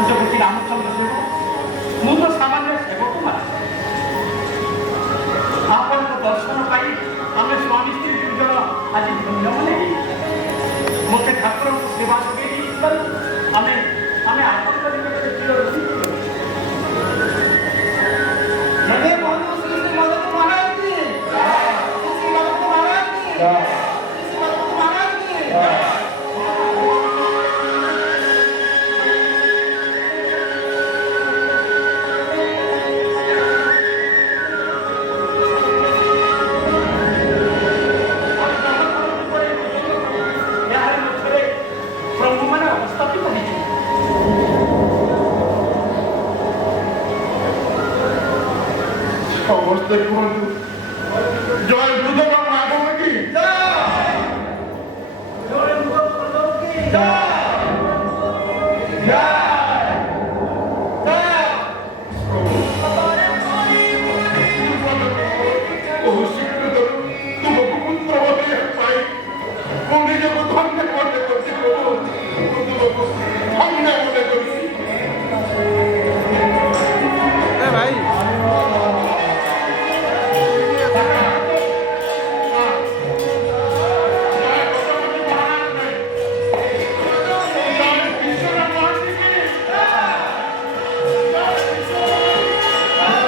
ପୂଜପତି ରାମଚନ୍ଦ୍ର ଦେବ ମୁଁ ତ ସାମାନ୍ୟ ସେବକ ମାତ୍ର। ଆପଣଙ୍କ ଦର୍ଶନ ପାଇ ଆମେ ସ୍ୱାମୀ ସ୍ତ୍ରୀ ଦୁଇ ଜଣ ଆଜି ଧନ୍ୟ ମନେ ମୋତେ ଠାକୁରଙ୍କୁ ସେବା ଯୋଗାଇ ଦେଇଥିବାରୁ ଆମେ ଆମେ ଆପଣଙ୍କ ନିକଟରେ ଚିର ଋଣୀ। हे प्रभु श्री श्री मदन महाराज की श्री श्री मदन महाराज की श्री श्री मदन महाराज की प्रभु मैंने अवस्थापित है ସମସ୍ତେ କୁହନ୍ତୁ